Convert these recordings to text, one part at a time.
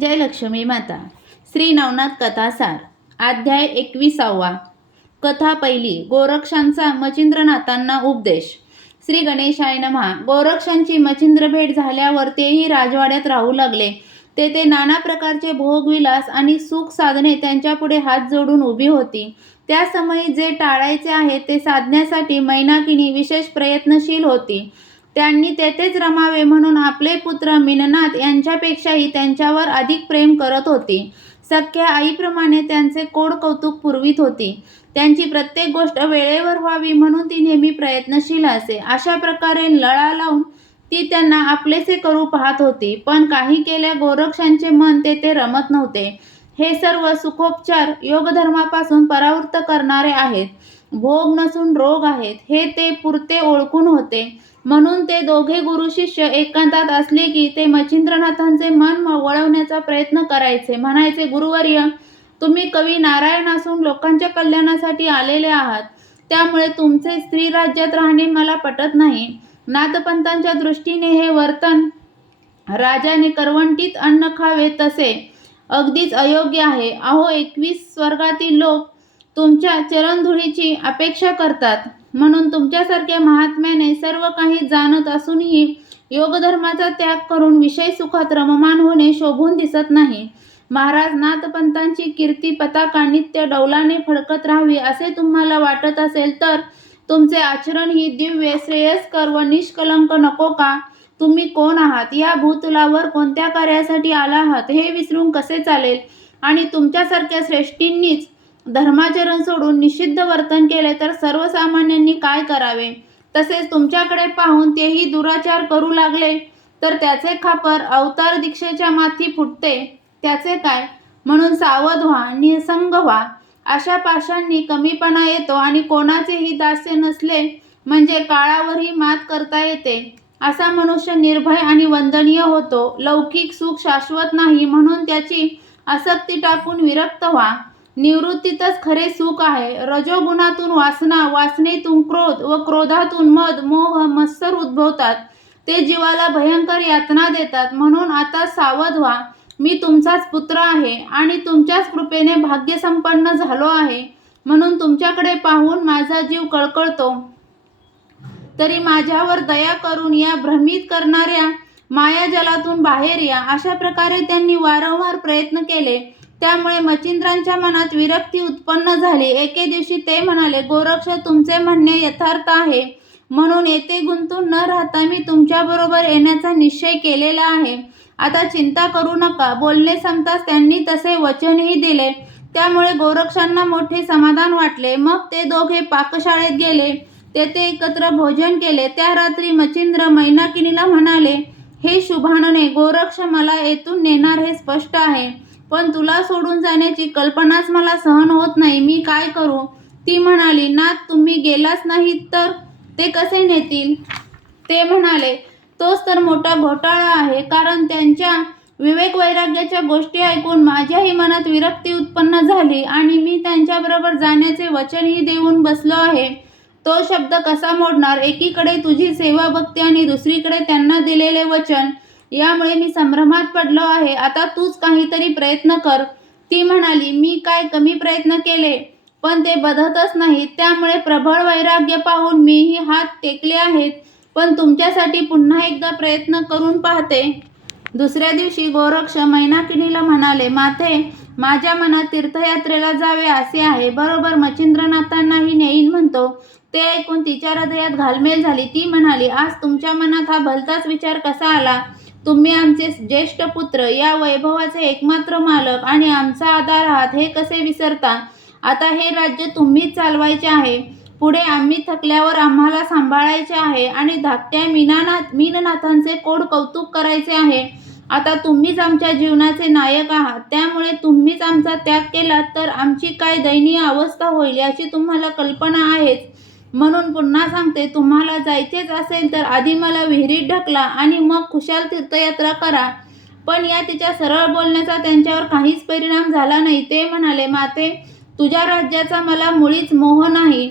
जय लक्ष्मी माता. श्री नवनाथ कथासार अध्याय एकविसावा. कथा पहिली गोरक्षांचा मचिंद्रनाथांना उपदेश. श्री गणेशाय नमहा. गोरक्षांची मचिंद्र भेट झाल्यावर तेही राजवाड्यात राहू लागले. तेथे नाना प्रकारचे भोगविलास आणि सुख साधने त्यांच्यापुढे हात जोडून उभी होती. त्या समयी जे टाळायचे आहे ते साधण्यासाठी मैनाकिनी विशेष प्रयत्नशील होती. त्यांनी तेथेच रमावे म्हणून आपले पुत्र मिननाथ यांच्यापेक्षाही त्यांच्यावर अधिक प्रेम करत होती. सख्या आईप्रमाणे त्यांचे कोड कौतुक पुरवित होती. त्यांची प्रत्येक गोष्ट वेळेवर व्हावी म्हणून ती नेहमी प्रयत्नशील असे. अशा प्रकारे लळा लावून ती त्यांना आपलेसे करू पाहत होती. पण काही केल्या गोरक्षांचे मन तेथे रमत नव्हते. हे सर्व सुखोपचार योगधर्मापासून परावृत्त करणारे आहेत. भोग नसून रोग आहेत. हे ते पुरते ओळखून होते. म्हणून ते दोघे गुरु शिष्य एकांतात असले की ते मच्छिंद्रनाथांचे मन वळवण्याचा प्रयत्न करायचे. म्हणायचे गुरुवर्य तुम्ही कवी नारायण असून लोकांच्या कल्याणासाठी आलेले आहात. त्यामुळे तुमचे स्त्री राज्यात राहणे मला पटत नाही. नाथपंतांच्या दृष्टीने हे वर्तन राजाने करवंटीत अन्न खावे तसे. अगदीच अयोग्य आहे. अहो एकवीस स्वर्गातील लोक तुमच्या चरणधुळीची अपेक्षा करतात. म्हणून तुमच्यासारख्या महात्म्याने सर्व काही जाणत असूनही योगधर्माचा त्याग करून विषय सुखात रममान होणे शोभून दिसत नाही. महाराज नाथपंतांची कीर्ती पताका नित्य डौलाने फडकत राहावी असे तुम्हाला वाटत असेल तर तुमचे आचरण ही दिव्य श्रेयस्कर व निष्कलंक नको का? तुम्ही कोण आहात? या भूतलावर कोणत्या कार्यासाठी आला आहात? हे विसरून कसे चालेल? आणि तुमच्यासारख्या श्रेष्ठींनीच धर्माचरण सोडून निषिद्ध वर्तन केले तर सर्वसामान्यांनी काय करावे? तसेच तुमच्याकडे पाहून तेही दुराचार करू लागले तर त्याचे खापर अवतार दीक्षेच्या माथी फुटते. त्याचे काय? म्हणून सावध व्हा निसंग व्हा. अशा पाशांनी कमीपणा येतो आणि कोणाचेही दास्य नसले म्हणजे काळावरही मात करता येते. असा मनुष्य निर्भय आणि वंदनीय होतो लौकिक सुख शाश्वत नाही म्हणून त्याची आसक्ती टाकून विरक्त व्हा. निवृत्तीतच खरे सुख आहे. रजोगुणातून वासना वासनेतून क्रोध व क्रोधातून मद मोह मत्सर उद्भवतात. ते जीवाला भयंकर यातना देतात. म्हणून आता सावध व्हा. मी तुमचाच पुत्र आहे आणि तुमच्याच कृपेने भाग्यसंपन्न झालो आहे. म्हणून तुमच्याकडे पाहून माझा जीव कळकळतो. तरी माझ्यावर दया करून या भ्रमित करणाऱ्या मायाजलातून बाहेर या. अशा प्रकारे त्यांनी वारंवार प्रयत्न केले. त्यामुळे मचिंद्रांच्या मनात विरक्ती उत्पन्न झाली. एके दिवशी ते म्हणाले गोरक्ष तुमचे म्हणणे यथार्थ आहे. म्हणून येथे गुंतून न राहता मी तुमच्याबरोबर येण्याचा निश्चय केलेला आहे. आता चिंता करू नका. बोलणे संपताच त्यांनी तसे वचनही दिले. त्यामुळे गोरक्षांना मोठे समाधान वाटले. मग ते दोघे पाकशाळेत गेले. तेथे एकत्र भोजन केले. त्या रात्री मचिंद्र मैनाकिनीला म्हणाले हे शुभानने गोरक्ष मला येथून नेणार हे स्पष्ट आहे. पण तुला सोडून जाण्याची कल्पनाच मला सहन होत नाही. मी काय करू? ती म्हणाली नाथ तुम्ही गेलाच नाहीत तर ते कसे नेतील? ते म्हणाले तोच तर मोठा घोटाळा आहे. कारण त्यांच्या विवेक वैराग्याच्या गोष्टी ऐकून माझ्याही मनात विरक्ती उत्पन्न झाली आणि मी त्यांच्याबरोबर जाण्याचे वचनही देऊन बसलो आहे. तो शब्द कसा मोडणार? एकीकडे तुझी सेवा भक्ती आणि दुसरीकडे त्यांना दिलेले वचन. यामुळे मी संभ्रमात पडलो आहे. आता तूच काहीतरी प्रयत्न कर. ती म्हणाली मी काय कमी प्रयत्न केले? पण ते बधतच नाहीत त्यामुळे प्रबळ वैराग्य पाहून मीही हात टेकले आहेत. पण तुमच्यासाठी पुन्हा एकदा प्रयत्न करून पाहते. दुसऱ्या दिवशी गोरक्ष मैनाकिनीला म्हणाले माथे माझ्या मनात तीर्थयात्रेला जावे असे आहे. बरोबर मच्छिंद्रनाथांनाही नेईन म्हणतो. ते ऐकून तिच्या हृदयात घालमेल झाली. ती म्हणाली आज तुमच्या मनात हा भलताच विचार कसा आला? तुम्ही आमचे ज्येष्ठ पुत्र या वैभवाचे एकमात्र मालक आणि आमचा आधार आहात हे कसे विसरता? आता हे राज्य तुम्हीच चालवायचे आहे. पुढे आम्ही थकल्यावर आम्हाला सांभाळायचे आहे आणि धाकट्या मीनानाथ मीननाथांचे कोड कौतुक करायचे आहे. आता तुम्हीच आमच्या जीवनाचे नायक आहात. त्यामुळे तुम्हीच आमचा त्याग केला तर आमची काय दयनीय अवस्था होईल याची तुम्हाला कल्पना आहेच. म्हणून पुन्हा सांगते तुम्हाला जायचेच असेल तर आधी मला विहिरीत ढकला आणि मग खुशाल तीर्थयात्रा करा. पण या तिच्या सरळ बोलण्याचा त्यांच्यावर काहीच परिणाम झाला नाही. ते म्हणाले माते तुझ्या राज्याचा मला मुळीच मोह नाही.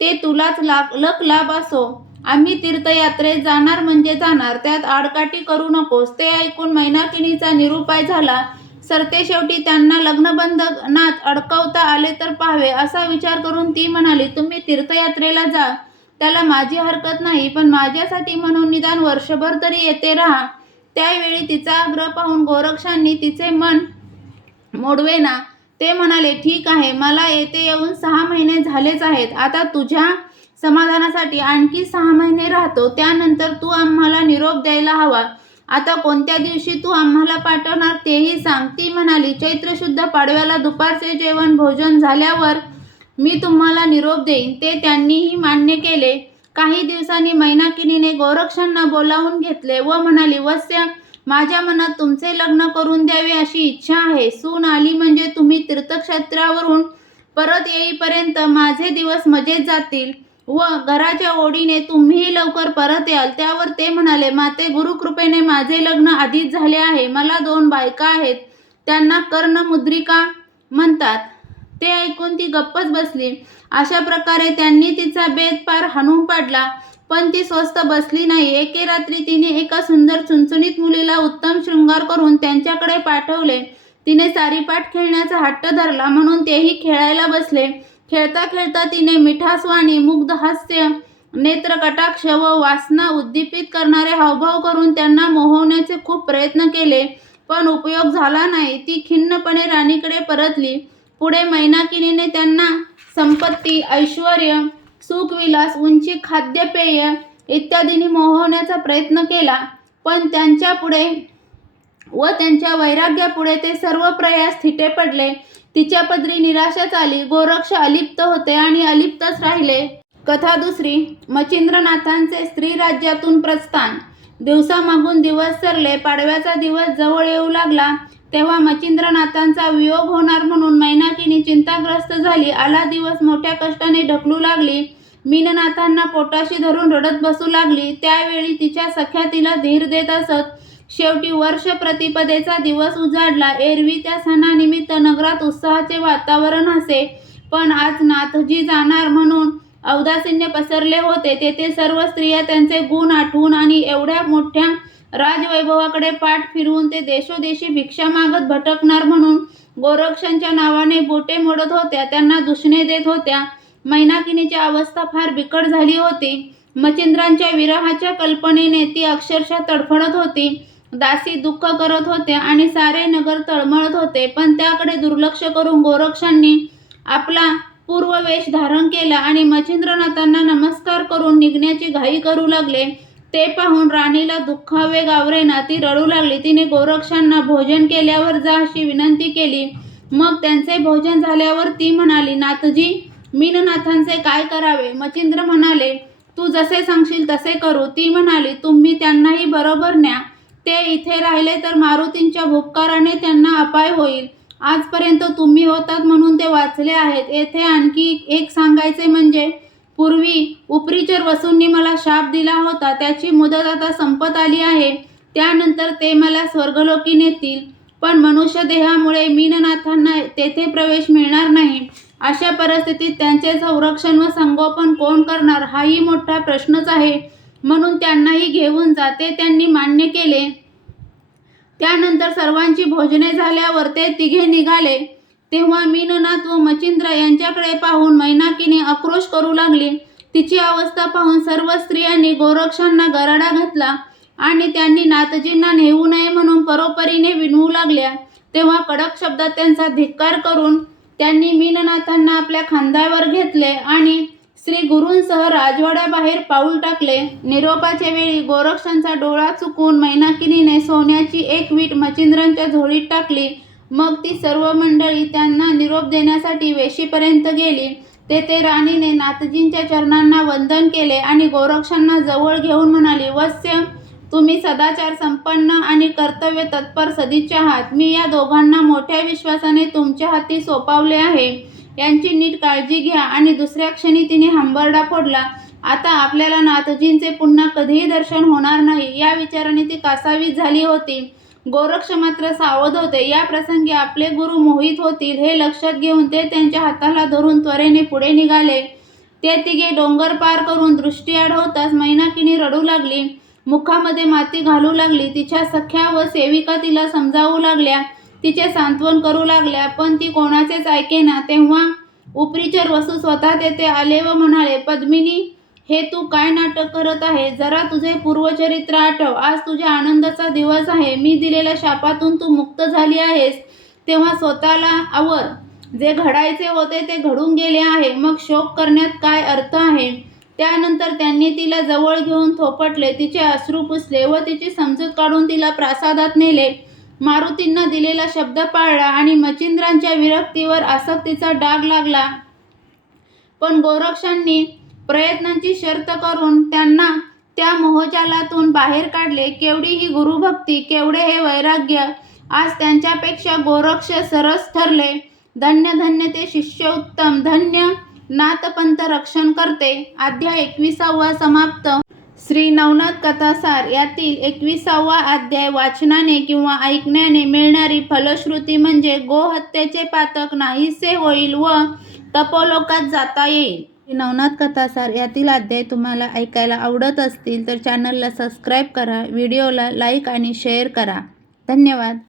ते तुलाच लाभ लक लाभ असो. आम्ही तीर्थयात्रेत जाणार म्हणजे जाणार. त्यात आडकाठी करू नकोस. ते ऐकून मैनाकिनीचा निरुपाय झाला. सरते शेवटी त्यांना लग्नबंधनात अडकवता आले तर पाहावे असा विचार करून ती म्हणाली तुम्ही तीर्थयात्रेला जा. त्याला माझी हरकत नाही पण माझ्यासाठी म्हणून निदान वर्षभर तरी येते राहा. त्यावेळी तिचा आग्रह पाहून गोरक्षांनी तिचे मन मोडवेना. ते म्हणाले ठीक आहे मला येथे येऊन सहा महिने झालेच आहेत. आता तुझ्या समाधानासाठी आणखी सहा महिने राहतो. त्यानंतर तू आम्हाला निरोप द्यायला हवा. आता कोणत्या दिवशी तू आम्हाला पाठवणार तेही सांग. ती म्हणाली चैत्र शुद्ध पाडव्याला दुपारचे जेवण भोजन झाल्यावर मी तुम्हाला निरोप देईन. ते त्यांनीही मान्य केले. काही दिवसांनी मैनाकिनीने गोरक्षांना बोलावून घेतले व म्हणाली वत्स्य माझ्या मनात तुमचे लग्न करून द्यावे अशी इच्छा आहे. सून आली म्हणजे तुम्ही तीर्थक्षेत्रावरून परत येईपर्यंत माझे दिवस मजेत जातील. व घराच्या ओढीने तुम्हीही लवकर परत याल. त्यावर ते म्हणाले माते गुरुकृपेने माझे लग्न आधीच झाले आहे. मला दोन बायका आहेत. त्यांना कर्णमुद्रिका म्हणतात. ते ऐकून ती गप्पच बसली. अशा प्रकारे त्यांनी तिचा बेत पार हाणून पाडला. पण ती स्वस्त बसली नाही. एके रात्री तिने एका सुंदर चुणचुणीत मुलीला उत्तम शृंगार करून त्यांच्याकडे पाठवले. तिने सारीपाठ खेळण्याचा हट्ट धरला. म्हणून तेही खेळायला बसले. खेळता खेळता तिने मिठासवाणी मुग्ध हास्य नेत्र कटाक्ष व वासना उद्दीपित करणारे हावभाव करून त्यांना मोहवण्याचे खूप प्रयत्न केले पण उपयोग झाला नाही. ती खिन्नपणे राणीकडे परतली. पुढे मैनाकिनीने त्यांना संपत्ती ऐश्वर सुखविलास उंची खाद्यपेय इत्यादींनी मोहवण्याचा प्रयत्न केला. पण त्यांच्या पुढे व त्यांच्या वैराग्यापुढे ते सर्व प्रयास थिटे पडले. तिच्या पदरी निराशाच आली गोरक्ष अलिप्त होते आणि अलिप्तच राहिले. कथा दुसरी मचिंद्रनाथांचे स्त्री राज्यातून प्रस्थान. दिवसामागून दिवस सरले पाडव्याचा दिवस जवळ येऊ लागला तेव्हा मचिंद्रनाथांचा वियोग होणार म्हणून मैनाकिनी चिंताग्रस्त झाली आला दिवस मोठ्या कष्टाने ढकलू लागली मीननाथांना पोटाशी धरून रडत बसू लागली त्यावेळी तिच्या सख्या तिला धीर देत असत शेवटी वर्ष प्रतिपदेचा दिवस उजाडला. एरवी त्या सणानिमित्त नगरात उत्साहाचे वातावरण असे. पण आज नाथजी जाणार म्हणून औदासीन्य पसरले होते. तेथे सर्व स्त्रिया त्यांचे गुण आठवून आणि एवढ्या मोठ्या राजवैभवाकडे पाठ फिरवून ते देशोदेशी भिक्षा मागत भटकणार म्हणून गोरक्षांच्या नावाने बोटे मोडत होत्या. त्यांना दुसणे देत होत्या. मैनाकिनीची अवस्था फार बिकट झाली होती. मचिंद्रांच्या विरहाच्या कल्पनेने ती अक्षरशः तडफडत होती. दासी दुःख करत होत्या आणि सारे नगर तळमळत होते. पण त्याकडे दुर्लक्ष करून गोरक्षांनी आपला पूर्ववेश धारण केला आणि मच्छिंद्रनाथांना नमस्कार करून निघण्याची घाई करू लागले. ते पाहून राणीला दुःखावे गावरेना ती रडू लागली. तिने गोरक्षांना भोजन केल्यावर जा अशी विनंती केली. मग त्यांचे भोजन झाल्यावर ती म्हणाली नाथजी मीननाथांचे काय करावे? मचिंद्र म्हणाले तू जसे सांगशील तसे करू. ती म्हणाली तुम्ही त्यांनाही बरोबर न्या. ते इथे राहिले तर मारुतींच्या भुपकाराने त्यांना अपाय होईल. आजपर्यंत तुम्ही होतात म्हणून ते वाचले आहेत. येथे आणखी एक सांगायचे म्हणजे पूर्वी उपरीचर वसूंनी मला शाप दिला होता त्याची मुदत आता संपत आली आहे. त्यानंतर ते मला स्वर्गलोकी नेतील. पण मनुष्य देहामुळे मीननाथांना तेथे प्रवेश मिळणार नाही. अशा परिस्थितीत त्यांचे संरक्षण व संगोपन कोण करणार हाही मोठा प्रश्नच आहे. म्हणून त्यांनाही घेऊन जाते त्यांनी मान्य केले. त्यानंतर सर्वांची भोजने झाल्यावर ते तिघे निघाले. तेव्हा मीननाथ व मचिंद्र यांच्याकडे पाहून मैनाकीने आक्रोश करू लागली. तिची अवस्था पाहून सर्व स्त्रियांनी गोरक्षांना गराडा घातला आणि त्यांनी नाथजींना नेऊ नये म्हणून परोपरीने विनवू लागल्या. तेव्हा कडक शब्दात त्यांचा धिक्कार करून त्यांनी मीननाथांना आपल्या खांद्यावर घेतले आणि श्री गुरूंसह राजवाड्याबाहेर पाऊल टाकले. निरोपाच्या वेळी गोरक्षांचा डोळा चुकून मैनाकिनीने सोन्याची एक वीट मचिंद्रांच्या झोळीत टाकली. मग ती सर्व मंडळी त्यांना निरोप देण्यासाठी वेशीपर्यंत गेली. तेथे राणीने नाथजींच्या चरणांना वंदन केले आणि गोरक्षांना जवळ घेऊन म्हणाली वत्स्य तुम्ही सदाचार संपन्न आणि कर्तव्य तत्पर सदिच्छा आहात. मी या दोघांना मोठ्या विश्वासाने तुमच्या हाती सोपावले आहे. यांची नीट काळजी घ्या आणि दुसऱ्या क्षणी तिने हंबरडा फोडला. आता आपल्याला नाथजींचे पुन्हा कधीही दर्शन होणार नाही या विचाराने ती कासावीस झाली होती. गोरक्ष मात्र सावध होते. या प्रसंगी आपले गुरु मोहित होतील हे लक्षात घेऊन ते त्यांच्या हाताला धरून त्वरेने पुढे निघाले. ते तिघे डोंगर पार करून दृष्टी होताच मैनाकिनी रडू लागली. मुखामध्ये माती घालू लागली. तिच्या सख्या व सेविका तिला समजावू लागल्या. तिचे सांत्वन करू लागल्या पण ती कोणाचेच ऐकेना तेव्हा उपरीचर वसू स्वतः तेथे आले व म्हणाले पद्मिनी हे तू काय नाटक करत आहे? जरा तुझे पूर्वचरित्र आठव. आज तुझ्या आनंदाचा दिवस आहे. मी दिलेल्या शापातून तू मुक्त झाली आहेस. तेव्हा स्वतःला आवर. जे घडायचे होते ते घडून गेले आहे. मग शोक करण्यात काय अर्थ आहे? त्यानंतर त्यांनी तिला जवळ घेऊन थोपटले. तिचे अश्रू पुसले व तिची समजूत काढून तिला प्रासादात नेले. मारुतींना दिलेला शब्द पाळला आणि मचिंद्रांच्या विरक्तीवर आसक्तीचा डाग लागला. पण गोरक्षांनी प्रयत्नांची शर्त करून त्यांना त्या मोहजालातून बाहेर काढले. केवढी ही गुरुभक्ती केवढे हे वैराग्य आज त्यांच्यापेक्षा गोरक्ष सरस ठरले. धन्य धन्य ते शिष्य उत्तम धन्य नाथपंथ रक्षण करते. अध्याय एकविसावा समाप्त. श्री नवनाथ कथासार यातील एकविसावा अध्याय वाचनाने किंवा ऐकण्याने मिळणारी फलश्रुती म्हणजे गोहत्येचे पातक नाहीसे होईल व तपोलोकात जाता येईल. श्री नवनाथ कथासार यातील अध्याय तुम्हाला ऐकायला आवडत असतील तर चॅनलला सबस्क्राईब करा व्हिडिओला लाईक आणि शेअर करा. धन्यवाद.